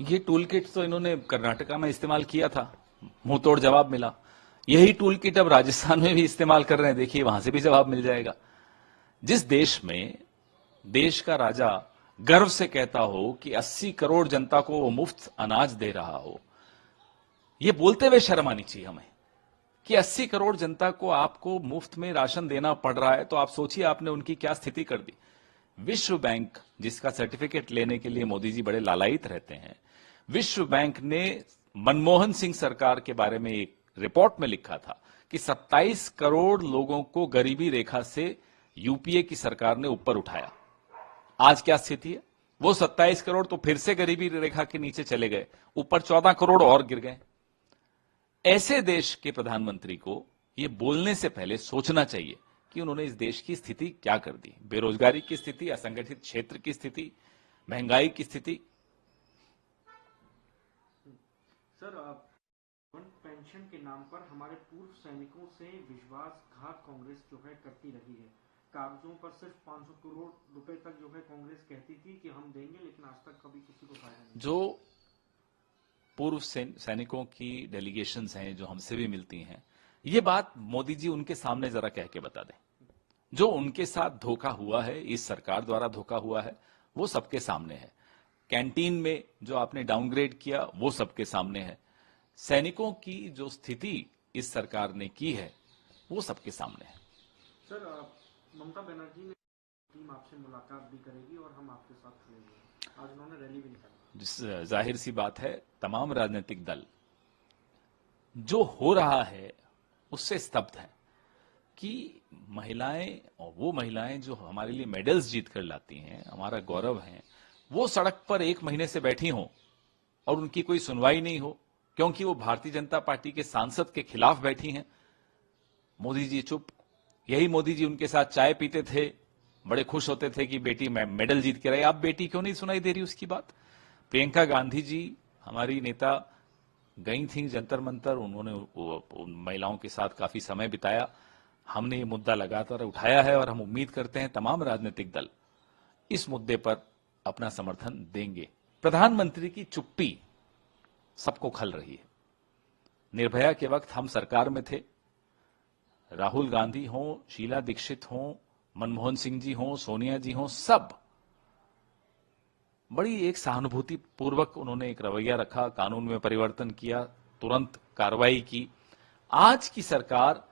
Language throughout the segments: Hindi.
ये टूल किट तो इन्होंने कर्नाटका में इस्तेमाल किया था, मुंह तोड़ जवाब मिला। यही टूल किट अब राजस्थान में भी इस्तेमाल कर रहे हैं, देखिए वहां से भी जवाब मिल जाएगा। जिस देश में देश का राजा गर्व से कहता हो कि 80 करोड़ जनता को वो मुफ्त अनाज दे रहा हो, ये बोलते हुए शर्म आनी चाहिए हमें कि 80 करोड़ जनता को आपको मुफ्त में राशन देना पड़ रहा है, तो आप सोचिए आपने उनकी क्या स्थिति कर दी। विश्व बैंक, जिसका सर्टिफिकेट लेने के लिए मोदी जी बड़े लालायित रहते हैं, विश्व बैंक ने मनमोहन सिंह सरकार के बारे में एक रिपोर्ट में लिखा था कि 27 करोड़ लोगों को गरीबी रेखा से यूपीए की सरकार ने ऊपर उठाया। आज क्या स्थिति है? वो 27 करोड़ तो फिर से गरीबी रेखा के नीचे चले गए, ऊपर 14 करोड़ और गिर गए। ऐसे देश के प्रधानमंत्री को ये बोलने से पहले सोचना चाहिए कि उन्होंने इस देश की स्थिति क्या कर दी। बेरोजगारी की स्थिति, असंगठित क्षेत्र की स्थिति, महंगाई की स्थिति। सर, पेंशन के नाम पर हमारे पूर्व सैनिकों से विश्वासघात कांग्रेस जो है करती रही है। कागजों पर सिर्फ 500 करोड़ रुपए तक जो है कांग्रेस कहती थी कि हम देंगे, लेकिन आज तक कभी किसी को फायदा नहीं। जो पूर्व सैनिकों की डेलीगेशंस हैं जो हमसे भी मिलती हैं, ये बात मोदी जी उनके सामने जरा कह के बता दें। जो उनके साथ धोखा हुआ है, इस सरकार द्वारा धोखा हुआ है, वो सबके सामने है। कैंटीन में जो आपने डाउनग्रेड किया, वो सबके सामने है। सैनिकों की जो स्थिति इस सरकार ने की है, वो सबके सामने है। सर, ममता बनर्जी ने टीम आपसे मुलाकात भी करेगी और हम आपके साथ खड़े हैं। आज उन्होंने रैली भी निकाली। जाहिर सी बात है, तमाम राजनीतिक दल जो हो रहा है उससे स्तब्ध है कि महिलाएं, और वो महिलाएं जो हमारे लिए मेडल्स जीत कर लाती हैं, हमारा गौरव है, वो सड़क पर 1 महीने से बैठी हों और उनकी कोई सुनवाई नहीं हो क्योंकि वो भारतीय जनता पार्टी के सांसद के खिलाफ बैठी हैं। मोदी जी चुप। यही मोदी जी उनके साथ चाय पीते थे, बड़े खुश होते थे कि बेटी मेडल जीत के रही। अब बेटी क्यों नहीं सुनाई दे रही उसकी बात? प्रियंका गांधी जी, हमारी नेता, गई थी जंतर मंतर, उन्होंने उन महिलाओं के साथ काफी समय बिताया। हमने ये मुद्दा लगातार उठाया है और हम उम्मीद करते हैं तमाम राजनीतिक दल इस मुद्दे पर अपना समर्थन देंगे। प्रधानमंत्री की चुप्पी सबको खल रही है। निर्भया के वक्त हम सरकार में थे, राहुल गांधी हो, शीला दीक्षित हो, मनमोहन सिंह जी हो, सोनिया जी हो, सब बड़ी एक सहानुभूति पूर्वक उन्होंने एक रवैया रखा, कानून में परिवर्तन किया, तुरंत कार्रवाई की। आज की सरकार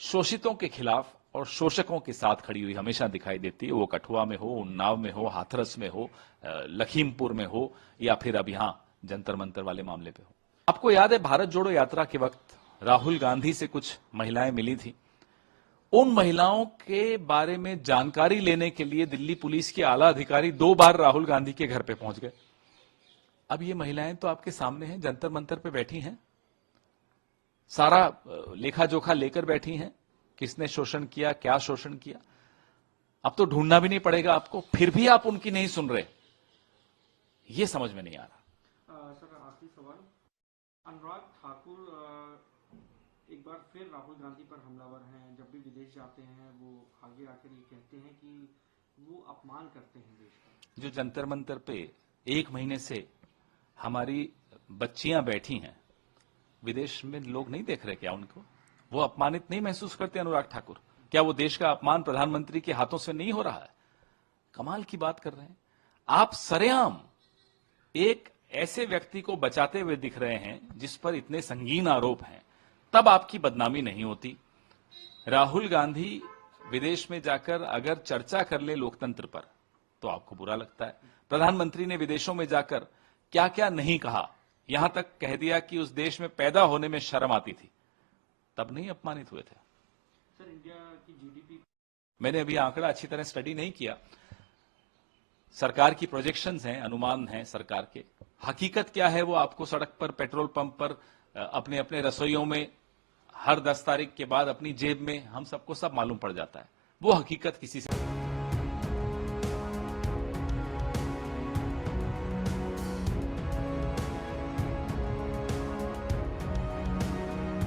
शोषितों के खिलाफ और शोषकों के साथ खड़ी हुई हमेशा दिखाई देती है। वो कठुआ में हो, उन्नाव में हो, हाथरस में हो, लखीमपुर में हो, या फिर अब यहां जंतर मंतर वाले मामले पे हो। आपको याद है भारत जोड़ो यात्रा के वक्त राहुल गांधी से कुछ महिलाएं मिली थी। उन महिलाओं के बारे में जानकारी लेने के लिए दिल्ली पुलिस के आला अधिकारी 2 बार राहुल गांधी के घर पे पहुंच गए। अब ये महिलाएं तो आपके सामने हैं, जंतर मंतर पे बैठी हैं, सारा लेखा जोखा लेकर बैठी हैं, किसने शोषण किया, क्या शोषण किया। अब तो ढूंढना भी नहीं पड़ेगा आपको, फिर भी आप उनकी नहीं सुन रहे, ये समझ में नहीं आ रहा। सर, आखिरी सवाल, अनुराग ठाकुर एक बार फिर राहुल गांधी पर हमलावर हैं। जब भी विदेश जाते हैं वो आगे आकर ये कहते हैं कि वो अपमान करते हैं देश का। जो जंतर मंतर पे 1 महीने से हमारी बच्चियां बैठी हैं, विदेश में लोग नहीं देख रहे क्या उनको? वो अपमानित नहीं महसूस करते अनुराग ठाकुर? क्या वो देश का अपमान प्रधानमंत्री के हाथों से नहीं हो रहा है? कमाल की बात कर रहे हैं आप। सरेआम एक ऐसे व्यक्ति को बचाते हुए दिख रहे हैं जिस पर इतने संगीन आरोप हैं, तब आपकी बदनामी नहीं होती। राहुल गांधी विदेश में जाकर अगर चर्चा कर ले लोकतंत्र पर तो आपको बुरा लगता है। प्रधानमंत्री ने विदेशों में जाकर क्या क्या नहीं कहा, यहां तक कह दिया कि उस देश में पैदा होने में शर्म आती थी, तब नहीं अपमानित हुए थे? सर, इंडिया की जीडीपी, मैंने अभी आंकड़ा अच्छी तरह स्टडी नहीं किया, सरकार की प्रोजेक्शंस हैं, अनुमान हैं सरकार के। हकीकत क्या है वो आपको सड़क पर, पेट्रोल पंप पर, अपने अपने रसोइयों में हर 10 तारीख के बाद अपनी जेब में हम सबको सब मालूम पड़ जाता है। वो हकीकत किसी से